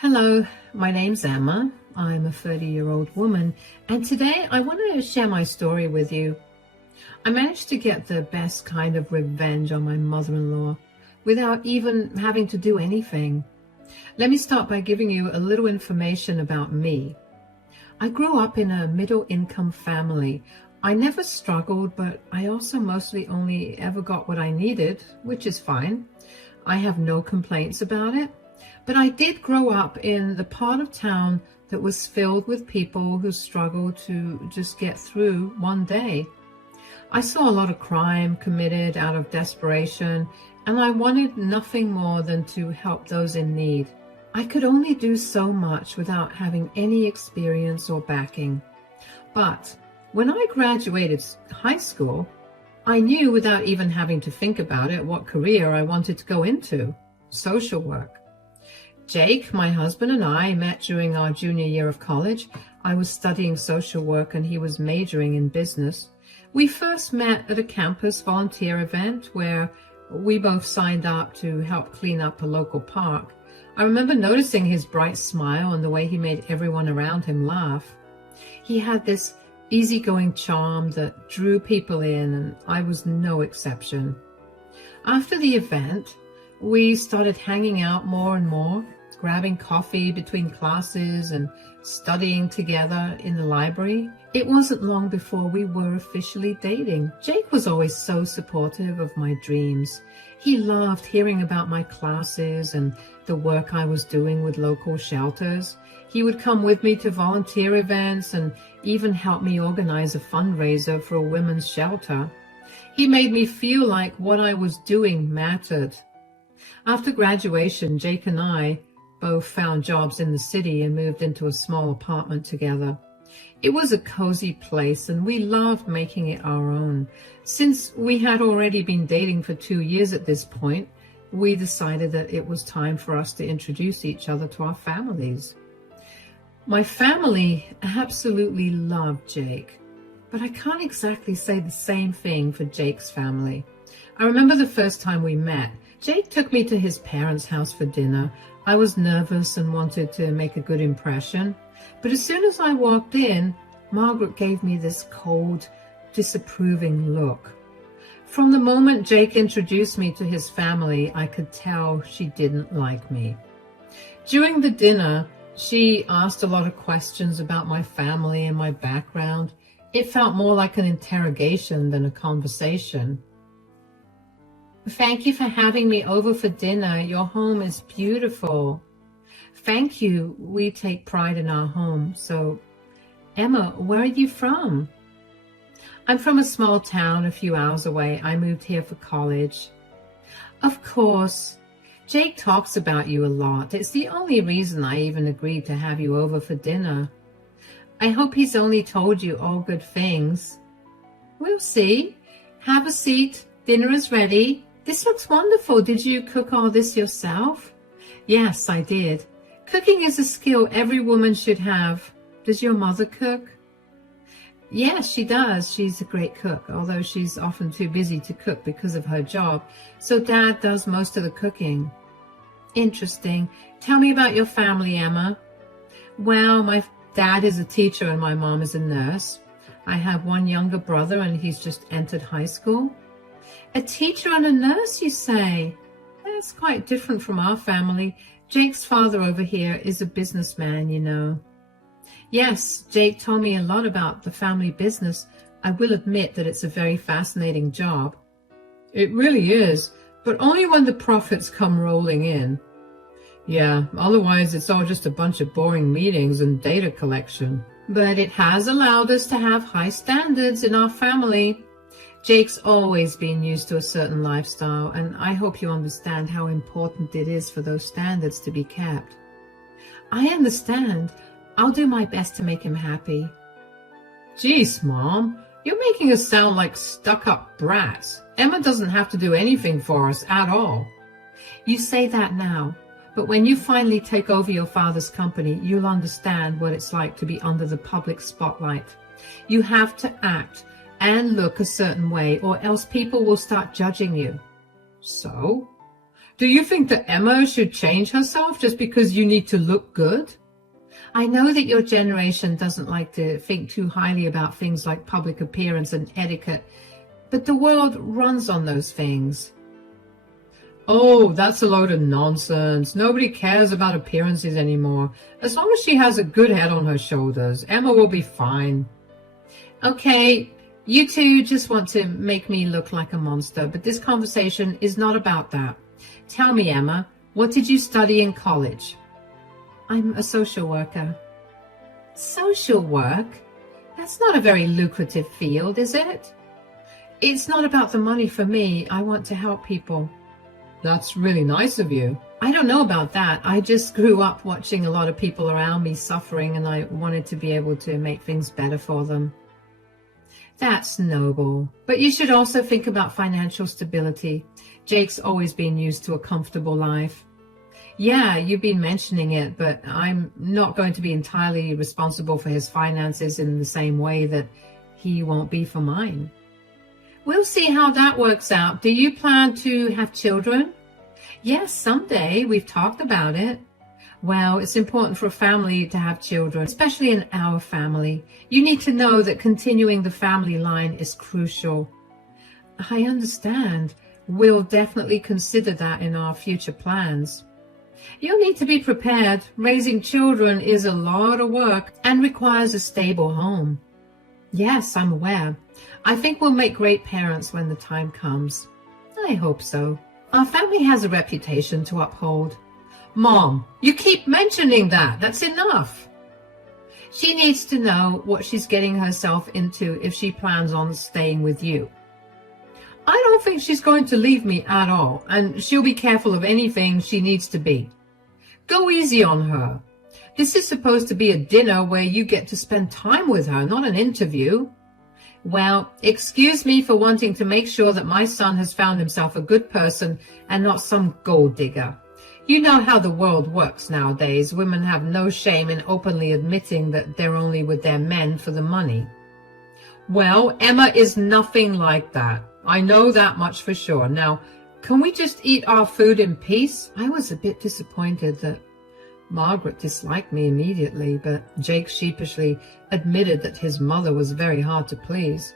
Hello, my name's Emma. I'm a 30-year-old woman, and today I want to share my story with you. I managed to get the best kind of revenge on my mother-in-law without even having to do anything. Let me start by giving you a little information about me. I grew up in a middle-income family. I never struggled, but I also mostly only ever got what I needed, which is fine. I have no complaints about it. But I did grow up in the part of town that was filled with people who struggled to just get through one day. I saw a lot of crime committed out of desperation, and I wanted nothing more than to help those in need. I could only do so much without having any experience or backing. But when I graduated high school, I knew without even having to think about it what career I wanted to go into: social work. Jake, my husband, and I met during our junior year of college. I was studying social work and he was majoring in business. We first met at a campus volunteer event where we both signed up to help clean up a local park. I remember noticing his bright smile and the way he made everyone around him laugh. He had this easygoing charm that drew people in, and I was no exception. After the event, we started hanging out more and more, grabbing coffee between classes and studying together in the library. It wasn't long before we were officially dating. Jake was always so supportive of my dreams. He loved hearing about my classes and the work I was doing with local shelters. He would come with me to volunteer events and even help me organize a fundraiser for a women's shelter. He made me feel like what I was doing mattered. After graduation, Jake and I both found jobs in the city and moved into a small apartment together. It was a cozy place and we loved making it our own. Since we had already been dating for 2 years at this point, we decided that it was time for us to introduce each other to our families. My family absolutely loved Jake, but I can't exactly say the same thing for Jake's family. I remember the first time we met. Jake took me to his parents' house for dinner. I was nervous and wanted to make a good impression, but as soon as I walked in, Margaret gave me this cold, disapproving look. From the moment Jake introduced me to his family, I could tell she didn't like me. During the dinner, she asked a lot of questions about my family and my background. It felt more like an interrogation than a conversation. "Thank you for having me over for dinner. Your home is beautiful." "Thank you. We take pride in our home. So, Emma, where are you from?" "I'm from a small town a few hours away. I moved here for college." "Of course. Jake talks about you a lot. It's the only reason I even agreed to have you over for dinner." "I hope he's only told you all good things." "We'll see. Have a seat. Dinner is ready." "This looks wonderful. Did you cook all this yourself?" "Yes, I did. Cooking is a skill every woman should have. Does your mother cook?" "Yes, she does. She's a great cook, although she's often too busy to cook because of her job. So Dad does most of the cooking." "Interesting. Tell me about your family, Emma." "Well, my dad is a teacher and my mom is a nurse. I have one younger brother and he's just entered high school." "A teacher and a nurse, you say? That's quite different from our family. Jake's father over here is a businessman, you know." "Yes, Jake told me a lot about the family business. I will admit that it's a very fascinating job." "It really is, but only when the profits come rolling in." "Yeah, otherwise it's all just a bunch of boring meetings and data collection." "But it has allowed us to have high standards in our family. Jake's always been used to a certain lifestyle, and I hope you understand how important it is for those standards to be kept." "I understand. I'll do my best to make him happy." "Geez, Mom, you're making us sound like stuck-up brats. Emma doesn't have to do anything for us at all." "You say that now, but when you finally take over your father's company, you'll understand what it's like to be under the public spotlight. You have to act and look a certain way, or else people will start judging you." "So?" Do you think that Emma should change herself just because you need to look good? I know that your generation doesn't like to think too highly about things like public appearance and etiquette, but the world runs on those things. Oh, that's a load of nonsense. Nobody cares about appearances anymore. As long as she has a good head on her shoulders, Emma will be fine. Okay, you two just want to make me look like a monster, but this conversation is not about that. Tell me, Emma, what did you study in college? I'm a social worker. Social work? That's not a very lucrative field, is it? It's not about the money for me. I want to help people. That's really nice of you. I don't know about that. I just grew up watching a lot of people around me suffering, and I wanted to be able to make things better for them. That's noble. But you should also think about financial stability. Jake's always been used to a comfortable life. Yeah, you've been mentioning it, but I'm not going to be entirely responsible for his finances in the same way that he won't be for mine. We'll see how that works out. Do you plan to have children? Yes, someday. We've talked about it. Well, it's important for a family to have children, especially in our family. You need to know that continuing the family line is crucial. I understand. We'll definitely consider that in our future plans. You'll need to be prepared. Raising children is a lot of work and requires a stable home. Yes, I'm aware. I think we'll make great parents when the time comes. I hope so. Our family has a reputation to uphold. Mom, you keep mentioning that. That's enough. She needs to know what she's getting herself into if she plans on staying with you. I don't think she's going to leave me at all, and she'll be careful of anything she needs to be. Go easy on her. This is supposed to be a dinner where you get to spend time with her, not an interview. Well, excuse me for wanting to make sure that my son has found himself a good person and not some gold digger. You know how the world works nowadays. Women have no shame in openly admitting that they're only with their men for the money. Well, Emma is nothing like that. I know that much for sure. Now, can we just eat our food in peace? I was a bit disappointed that Margaret disliked me immediately, but Jake sheepishly admitted that his mother was very hard to please.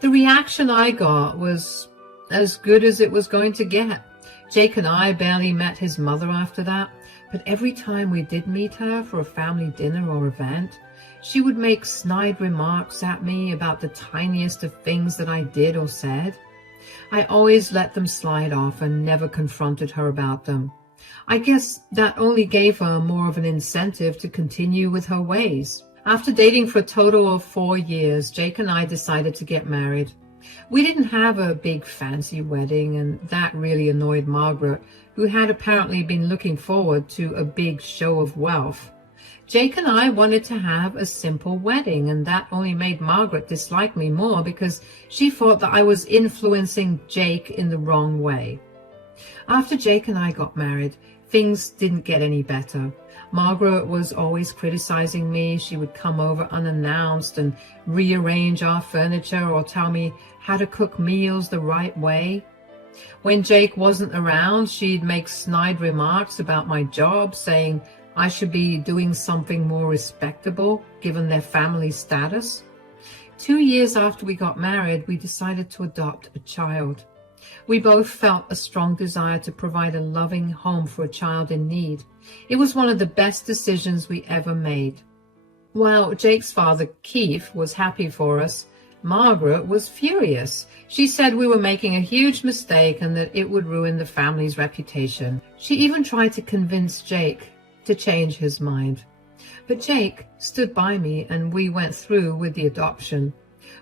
The reaction I got was as good as it was going to get. Jake and I barely met his mother after that, but every time we did meet her for a family dinner or event, she would make snide remarks at me about the tiniest of things that I did or said. I always let them slide off and never confronted her about them. I guess that only gave her more of an incentive to continue with her ways. After dating for a total of 4 years, Jake and I decided to get married. We didn't have a big fancy wedding, and that really annoyed Margaret, who had apparently been looking forward to a big show of wealth. Jake and I wanted to have a simple wedding, and that only made Margaret dislike me more because she thought that I was influencing Jake in the wrong way. After Jake and I got married, things didn't get any better. Margaret was always criticizing me. She would come over unannounced and rearrange our furniture or tell me how to cook meals the right way. When Jake wasn't around, she'd make snide remarks about my job, saying I should be doing something more respectable given their family status. 2 years after we got married, we decided to adopt a child. We both felt a strong desire to provide a loving home for a child in need. It was one of the best decisions we ever made. While Jake's father, Keith, was happy for us, Margaret was furious. She said we were making a huge mistake and that it would ruin the family's reputation. She even tried to convince Jake to change his mind. But Jake stood by me and we went through with the adoption.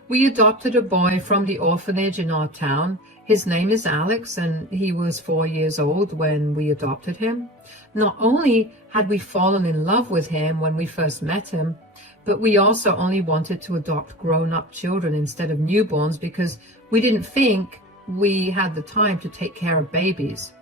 We adopted a boy from the orphanage in our town. His name is Alex, and he was 4 years old when we adopted him. Not only had we fallen in love with him when we first met him, but we also only wanted to adopt grown-up children instead of newborns because we didn't think we had the time to take care of babies.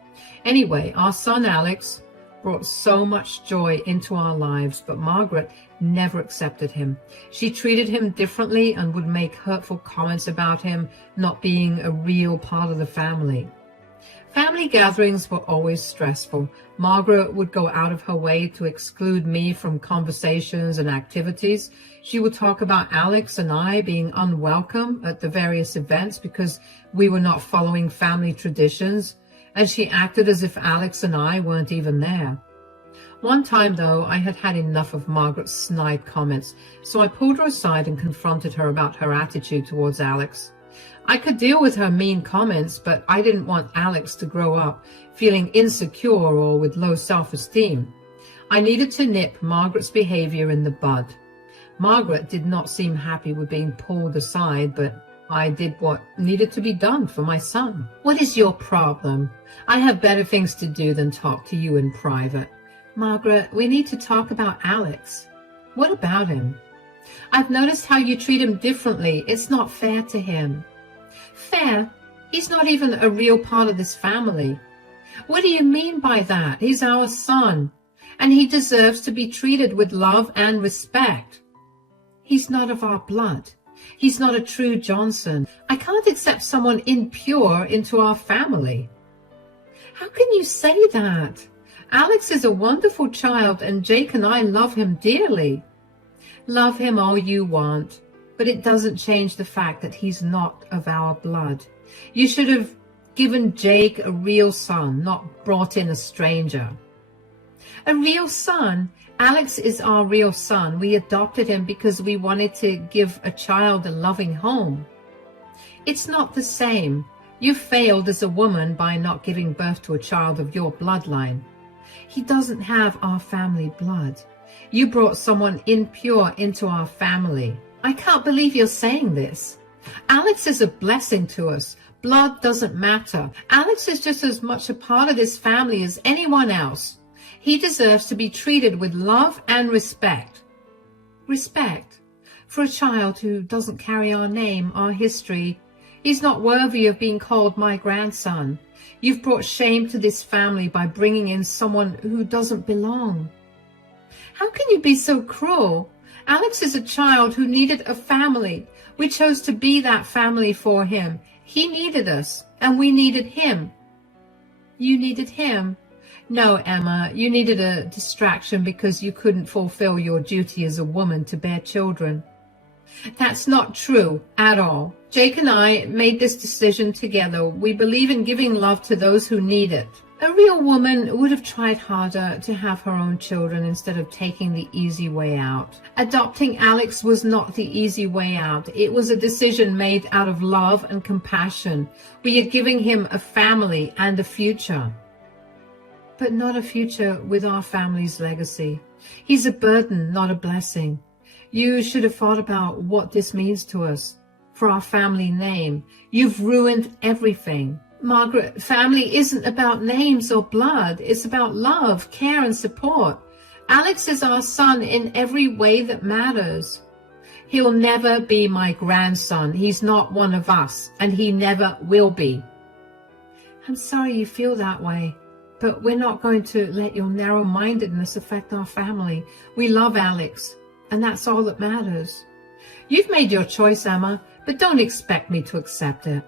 Anyway, our son Alex brought so much joy into our lives, but Margaret never accepted him. She treated him differently and would make hurtful comments about him not being a real part of the family. Family gatherings were always stressful. Margaret would go out of her way to exclude me from conversations and activities. She would talk about Alex and I being unwelcome at the various events because we were not following family traditions, and she acted as if Alex and I weren't even there. One time, though, I had had enough of Margaret's snide comments, so I pulled her aside and confronted her about her attitude towards Alex. I could deal with her mean comments, but I didn't want Alex to grow up feeling insecure or with low self-esteem. I needed to nip Margaret's behavior in the bud. Margaret did not seem happy with being pulled aside, but I did what needed to be done for my son. What is your problem? I have better things to do than talk to you in private. Margaret, we need to talk about Alex. What about him? I've noticed how you treat him differently. It's not fair to him. Fair? He's not even a real part of this family. What do you mean by that? He's our son, and he deserves to be treated with love and respect. He's not of our blood. He's not a true Johnson. I can't accept someone impure into our family. How can you say that? Alex is a wonderful child, and Jake and I love him dearly. Love him all you want, but it doesn't change the fact that he's not of our blood. You should have given Jake a real son, not brought in a stranger. A real son? Alex is our real son. We adopted him because we wanted to give a child a loving home. It's not the same. You failed as a woman by not giving birth to a child of your bloodline. He doesn't have our family blood. You brought someone impure into our family. I can't believe you're saying this. Alex is a blessing to us. Blood doesn't matter. Alex is just as much a part of this family as anyone else. He deserves to be treated with love and respect. Respect? For a child who doesn't carry our name, our history. He's not worthy of being called my grandson. You've brought shame to this family by bringing in someone who doesn't belong. How can you be so cruel? Alex is a child who needed a family. We chose to be that family for him. He needed us, and we needed him. You needed him? No, Emma, you needed a distraction because you couldn't fulfill your duty as a woman to bear children. That's not true at all. Jake and I made this decision together. We believe in giving love to those who need it. A real woman would have tried harder to have her own children instead of taking the easy way out. Adopting Alex was not the easy way out. It was a decision made out of love and compassion. We are giving him a family and a future. But not a future with our family's legacy. He's a burden, not a blessing. You should have thought about what this means to us, for our family name. You've ruined everything. Margaret, family isn't about names or blood. It's about love, care, and support. Alex is our son in every way that matters. He'll never be my grandson. He's not one of us, and he never will be. I'm sorry you feel that way, but we're not going to let your narrow-mindedness affect our family. We love Alex, and that's all that matters. You've made your choice, Emma, but don't expect me to accept it.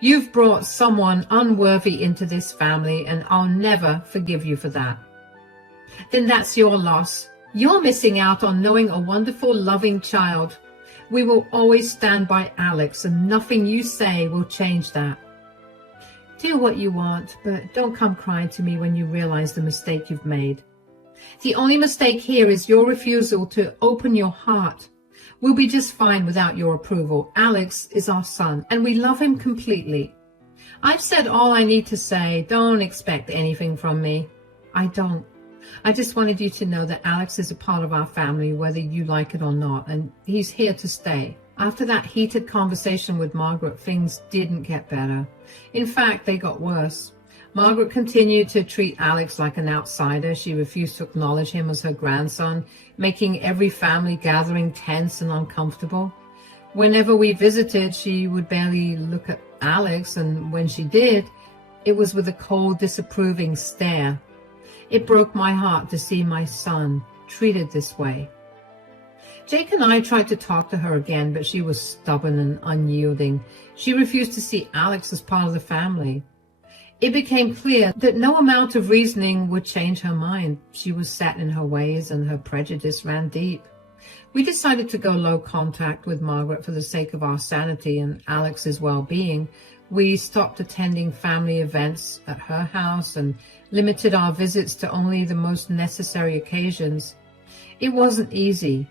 You've brought someone unworthy into this family, and I'll never forgive you for that. Then that's your loss. You're missing out on knowing a wonderful, loving child. We will always stand by Alex, and nothing you say will change that. Do what you want, but don't come crying to me when you realize the mistake you've made. The only mistake here is your refusal to open your heart. We'll be just fine without your approval. Alex is our son, and we love him completely. I've said all I need to say. Don't expect anything from me. I don't. I just wanted you to know that Alex is a part of our family, whether you like it or not, and he's here to stay. After that heated conversation with Margaret, things didn't get better. In fact, they got worse. Margaret continued to treat Alex like an outsider. She refused to acknowledge him as her grandson, making every family gathering tense and uncomfortable. Whenever we visited, she would barely look at Alex, and when she did, it was with a cold, disapproving stare. It broke my heart to see my son treated this way. Jake and I tried to talk to her again, but she was stubborn and unyielding. She refused to see Alex as part of the family. It became clear that no amount of reasoning would change her mind. She was set in her ways and her prejudice ran deep. We decided to go low contact with Margaret for the sake of our sanity and Alex's well-being. We stopped attending family events at her house and limited our visits to only the most necessary occasions. It wasn't easy,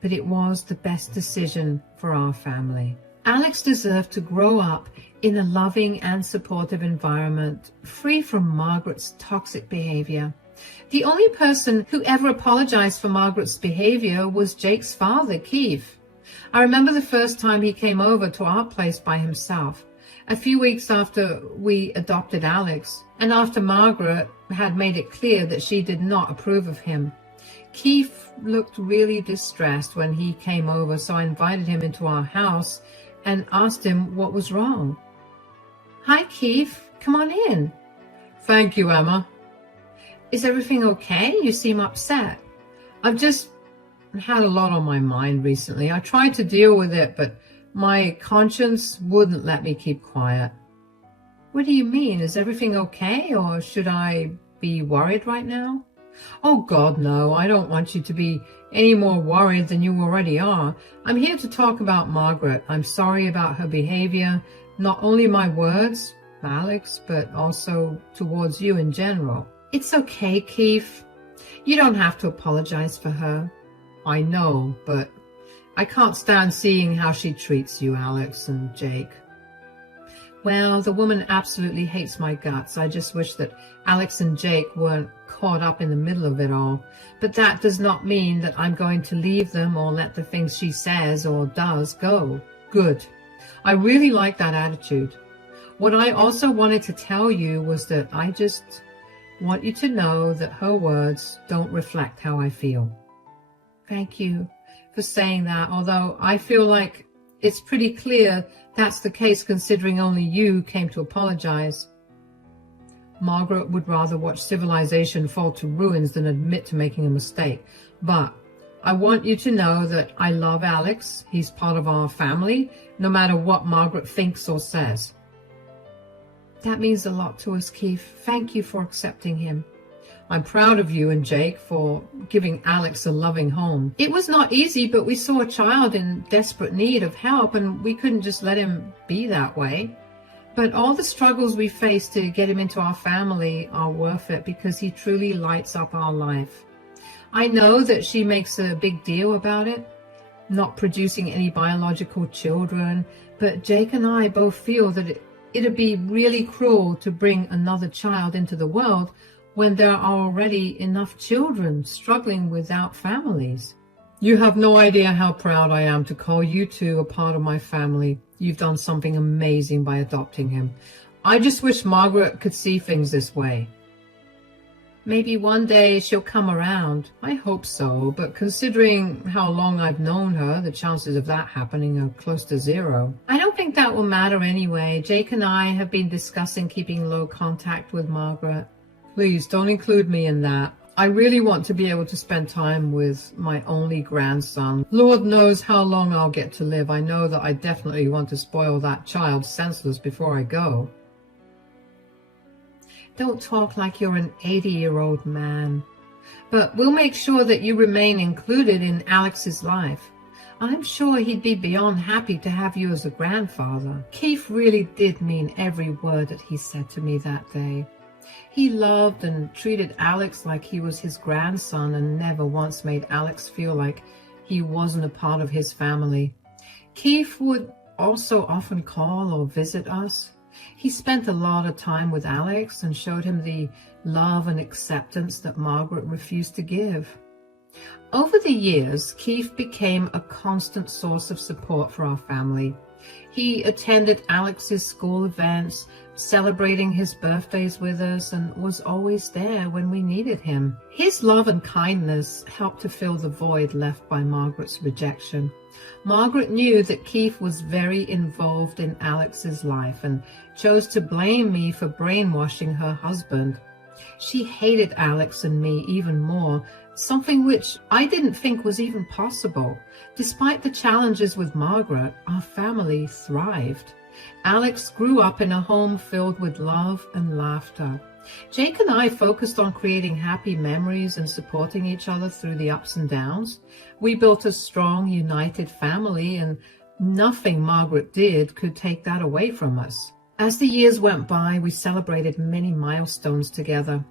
but it was the best decision for our family. Alex deserved to grow up in a loving and supportive environment, free from Margaret's toxic behavior. The only person who ever apologized for Margaret's behavior was Jake's father, Keith. I remember the first time he came over to our place by himself, a few weeks after we adopted Alex, and after Margaret had made it clear that she did not approve of him. Keith looked really distressed when he came over, so I invited him into our house and asked him what was wrong. "Hi, Keith. Come on in." "Thank you, Emma." "Is everything okay? You seem upset." "I've just had a lot on my mind recently. I tried to deal with it, but my conscience wouldn't let me keep quiet." "What do you mean? Is everything okay, or should I be worried right now?" "Oh, God, no. I don't want you to be any more worried than you already are. I'm here to talk about Margaret. I'm sorry about her behavior, not only my words, Alex, but also towards you in general." "It's okay, Keith. You don't have to apologize for her." "I know, but I can't stand seeing how she treats you, Alex and Jake." "Well, the woman absolutely hates my guts. I just wish that Alex and Jake weren't caught up in the middle of it all. But that does not mean that I'm going to leave them or let the things she says or does go." "Good. I really like that attitude. What I also wanted to tell you was that I just want you to know that her words don't reflect how I feel." "Thank you for saying that, although I feel like it's pretty clear that's the case considering only you came to apologize." "Margaret would rather watch civilization fall to ruins than admit to making a mistake. But I want you to know that I love Alex. He's part of our family, no matter what Margaret thinks or says." "That means a lot to us, Keith. Thank you for accepting him." "I'm proud of you and Jake for giving Alex a loving home. It was not easy, but we saw a child in desperate need of help, and we couldn't just let him be that way. But all the struggles we faced to get him into our family are worth it because he truly lights up our life. I know that she makes a big deal about it, not producing any biological children, but Jake and I both feel that it'd be really cruel to bring another child into the world when there are already enough children struggling without families." You have no idea how proud I am to call you two a part of my family. You've done something amazing by adopting him. I just wish Margaret could see things this way." "Maybe one day she'll come around." "I hope so, but considering how long I've known her, the chances of that happening are close to zero." "I don't think that will matter anyway. Jake and I have been discussing keeping low contact with Margaret." "Please don't include me in that. I really want to be able to spend time with my only grandson. Lord knows how long I'll get to live. I know that I definitely want to spoil that child senseless before I go." "Don't talk like you're an 80-year-old man. But we'll make sure that you remain included in Alex's life. I'm sure he'd be beyond happy to have you as a grandfather." Keith really did mean every word that he said to me that day. He loved and treated Alex like he was his grandson and never once made Alex feel like he wasn't a part of his family. Keith would also often call or visit us. He spent a lot of time with Alex and showed him the love and acceptance that Margaret refused to give. Over the years, Keith became a constant source of support for our family. He attended Alex's school events, celebrating his birthdays with us, and was always there when we needed him. His love and kindness helped to fill the void left by Margaret's rejection. Margaret knew that Keith was very involved in Alex's life and chose to blame me for brainwashing her husband. She hated Alex and me even more, something which I didn't think was even possible. Despite the challenges with Margaret, our family thrived. Alex grew up in a home filled with love and laughter. Jake and I focused on creating happy memories and supporting each other through the ups and downs. We built a strong, united family, and nothing Margaret did could take that away from us. As the years went by, we celebrated many milestones together.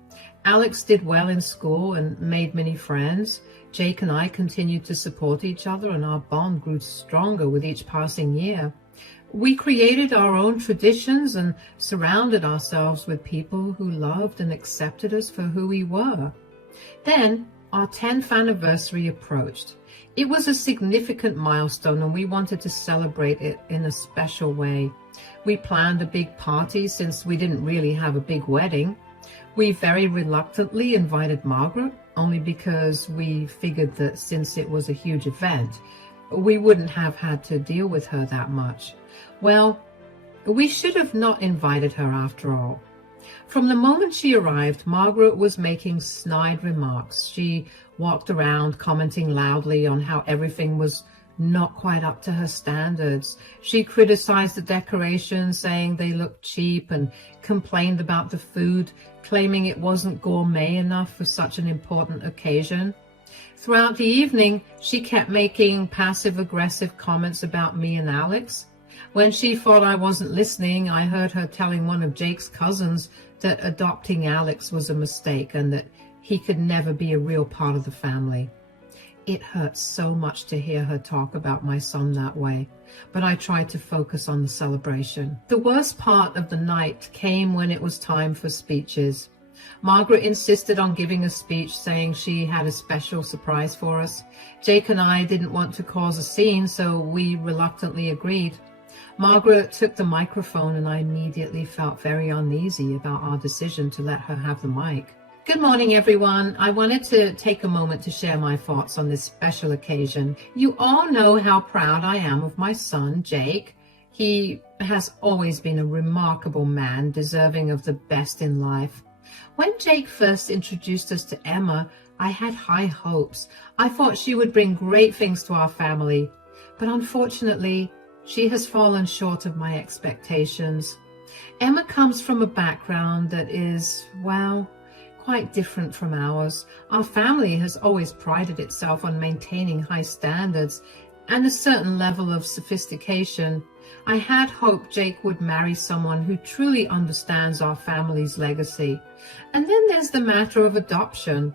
Alex did well in school and made many friends. Jake and I continued to support each other, and our bond grew stronger with each passing year. We created our own traditions and surrounded ourselves with people who loved and accepted us for who we were. Then our 10th anniversary approached. It was a significant milestone, and we wanted to celebrate it in a special way. We planned a big party since we didn't really have a big wedding. We very reluctantly invited Margaret, only because we figured that since it was a huge event, we wouldn't have had to deal with her that much. Well, we should have not invited her after all. From the moment she arrived, Margaret was making snide remarks. She walked around commenting loudly on how everything was not quite up to her standards. She criticized the decorations, saying they looked cheap, and complained about the food, claiming it wasn't gourmet enough for such an important occasion. Throughout the evening, she kept making passive-aggressive comments about me and Alex. When she thought I wasn't listening, I heard her telling one of Jake's cousins that adopting Alex was a mistake and that he could never be a real part of the family. It hurt so much to hear her talk about my son that way, but I tried to focus on the celebration. The worst part of the night came when it was time for speeches. Margaret insisted on giving a speech, saying she had a special surprise for us. Jake and I didn't want to cause a scene, so we reluctantly agreed. Margaret took the microphone, and I immediately felt very uneasy about our decision to let her have the mic. Good morning, everyone. I wanted to take a moment to share my thoughts on this special occasion. You all know how proud I am of my son, Jake. He has always been a remarkable man, deserving of the best in life. When Jake first introduced us to Emma, I had high hopes. I thought she would bring great things to our family, but unfortunately, she has fallen short of my expectations. Emma comes from a background that is, well, quite different from ours. Our family has always prided itself on maintaining high standards and a certain level of sophistication. I had hoped Jake would marry someone who truly understands our family's legacy. And then there's the matter of adoption.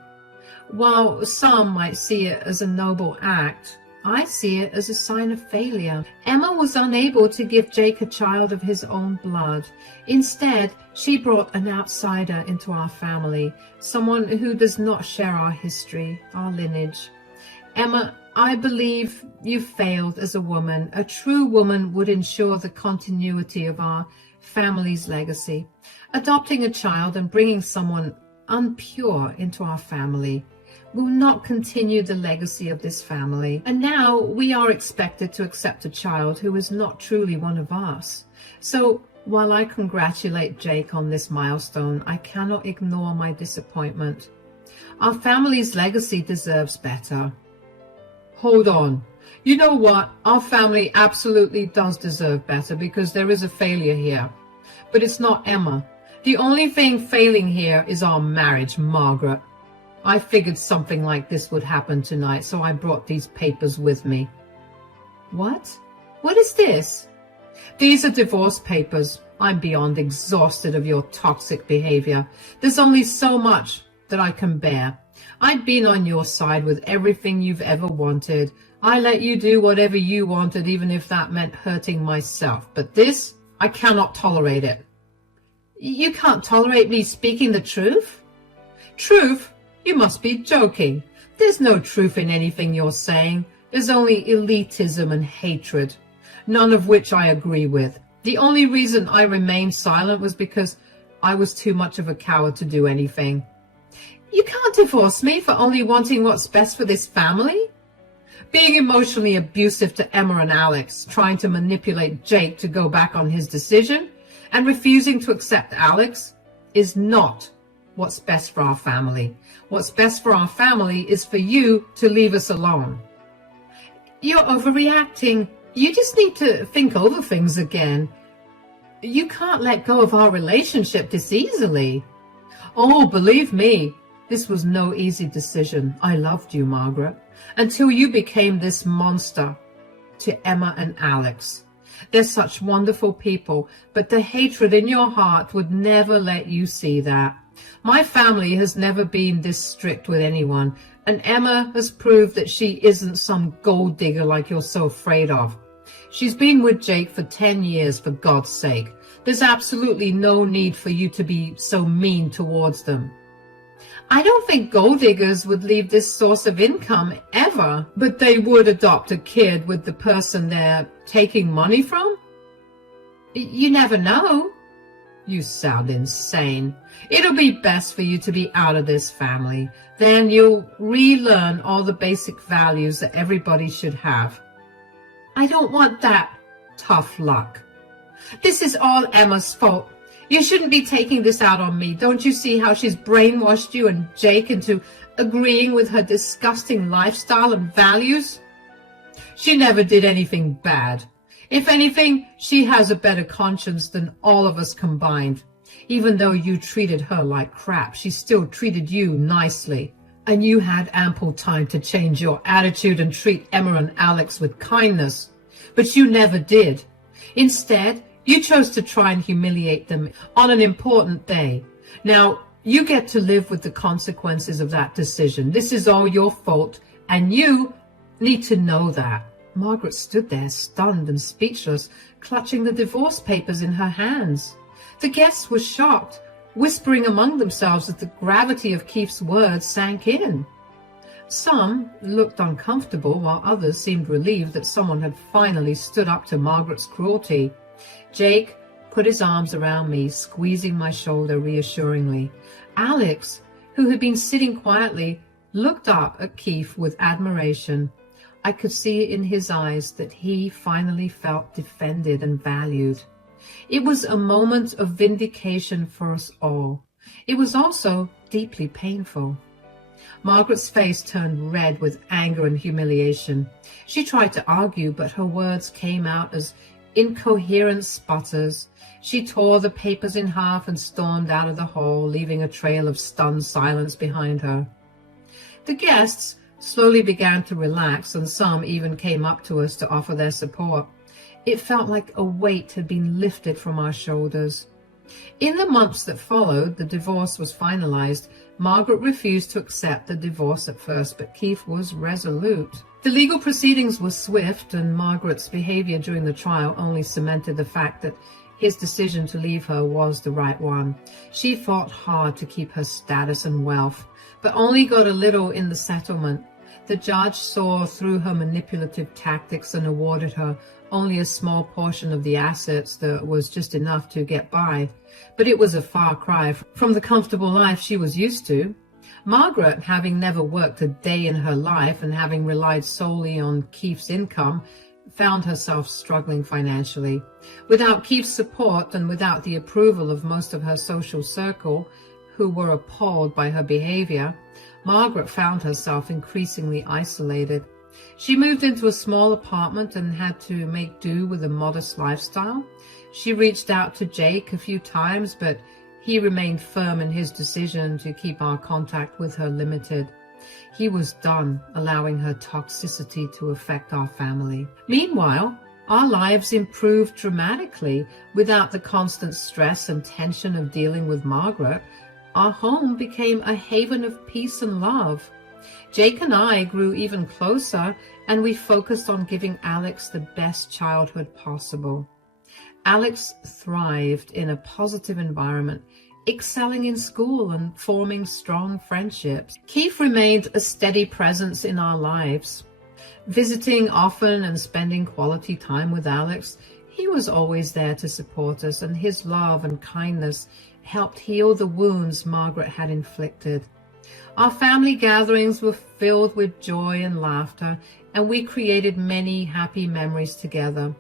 While some might see it as a noble act, I see it as a sign of failure. Emma was unable to give Jake a child of his own blood. Instead, she brought an outsider into our family, someone who does not share our history, our lineage. Emma, I believe you failed as a woman. A true woman would ensure the continuity of our family's legacy. Adopting a child and bringing someone unpure into our family will not continue the legacy of this family. And now we are expected to accept a child who is not truly one of us. So while I congratulate Jake on this milestone, I cannot ignore my disappointment. Our family's legacy deserves better. Hold on. You know what? Our family absolutely does deserve better, because there is a failure here. But it's not Emma. The only thing failing here is our marriage, Margaret. I figured something like this would happen tonight, so I brought these papers with me. What? What is this? These are divorce papers. I'm beyond exhausted of your toxic behavior. There's only so much that I can bear. I've been on your side with everything you've ever wanted. I let you do whatever you wanted, even if that meant hurting myself. But this, I cannot tolerate it. You can't tolerate me speaking the truth? Truth? You must be joking. There's no truth in anything you're saying. There's only elitism and hatred, none of which I agree with. The only reason I remained silent was because I was too much of a coward to do anything. You can't divorce me for only wanting what's best for this family. Being emotionally abusive to Emma and Alex, trying to manipulate Jake to go back on his decision, and refusing to accept Alex is not what's best for our family. What's best for our family is for you to leave us alone. You're overreacting. You just need to think over things again. You can't let go of our relationship this easily. Oh, believe me, this was no easy decision. I loved you, Margaret, until you became this monster to Emma and Alex. They're such wonderful people, but the hatred in your heart would never let you see that. My family has never been this strict with anyone, and Emma has proved that she isn't some gold digger like you're so afraid of. She's been with Jake for 10 years, for God's sake. There's absolutely no need for you to be so mean towards them. I don't think gold diggers would leave this source of income ever. But they would adopt a kid with the person they're taking money from? You never know. You sound insane. It'll be best for you to be out of this family. Then you'll relearn all the basic values that everybody should have. I don't want that. Tough luck. This is all Emma's fault. You shouldn't be taking this out on me. Don't you see how she's brainwashed you and Jake into agreeing with her disgusting lifestyle and values? She never did anything bad. If anything, she has a better conscience than all of us combined. Even though you treated her like crap, she still treated you nicely. And you had ample time to change your attitude and treat Emma and Alex with kindness. But you never did. Instead, you chose to try and humiliate them on an important day. Now, you get to live with the consequences of that decision. This is all your fault, and you need to know that. Margaret stood there, stunned and speechless, clutching the divorce papers in her hands. The guests were shocked, whispering among themselves as the gravity of Keith's words sank in. Some looked uncomfortable, while others seemed relieved that someone had finally stood up to Margaret's cruelty. Jake put his arms around me, squeezing my shoulder reassuringly. Alex, who had been sitting quietly, looked up at Keith with admiration. I could see in his eyes that he finally felt defended and valued. It was a moment of vindication for us all. It was also deeply painful. Margaret's face turned red with anger and humiliation. She tried to argue, but her words came out as incoherent sputters. She tore the papers in half and stormed out of the hall, leaving a trail of stunned silence behind her. The guests slowly began to relax, and some even came up to us to offer their support. It felt like a weight had been lifted from our shoulders. In the months that followed, the divorce was finalized. Margaret refused to accept the divorce at first, but Keith was resolute. The legal proceedings were swift, and Margaret's behavior during the trial only cemented the fact that his decision to leave her was the right one. She fought hard to keep her status and wealth, but only got a little in the settlement. The judge saw through her manipulative tactics and awarded her only a small portion of the assets that was just enough to get by. But it was a far cry from the comfortable life she was used to. Margaret, having never worked a day in her life and having relied solely on Keith's income, found herself struggling financially. Without Keith's support and without the approval of most of her social circle, who were appalled by her behavior, Margaret found herself increasingly isolated. She moved into a small apartment and had to make do with a modest lifestyle. She reached out to Jake a few times, but he remained firm in his decision to keep our contact with her limited. He was done allowing her toxicity to affect our family. Meanwhile, our lives improved dramatically. Without the constant stress and tension of dealing with Margaret, our home became a haven of peace and love. Jake and I grew even closer, and we focused on giving Alex the best childhood possible. Alex thrived in a positive environment, excelling in school and forming strong friendships. Keith remained a steady presence in our lives. Visiting often and spending quality time with Alex, he was always there to support us, and his love and kindness helped heal the wounds Margaret had inflicted. Our family gatherings were filled with joy and laughter, and we created many happy memories together.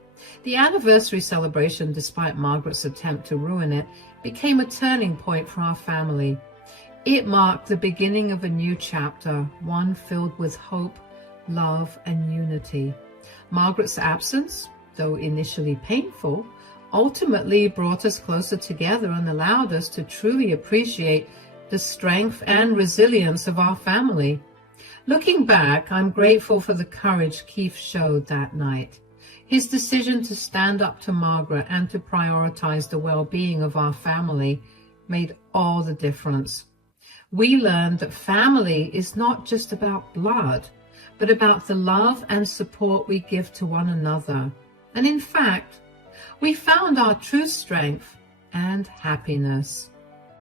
The anniversary celebration, despite Margaret's attempt to ruin it, became a turning point for our family. It marked the beginning of a new chapter, one filled with hope, love, and unity. Margaret's absence, though initially painful, ultimately brought us closer together and allowed us to truly appreciate the strength and resilience of our family. Looking back, I'm grateful for the courage Keith showed that night. His decision to stand up to Margaret and to prioritize the well-being of our family made all the difference. We learned that family is not just about blood, but about the love and support we give to one another. And in fact, we found our true strength and happiness.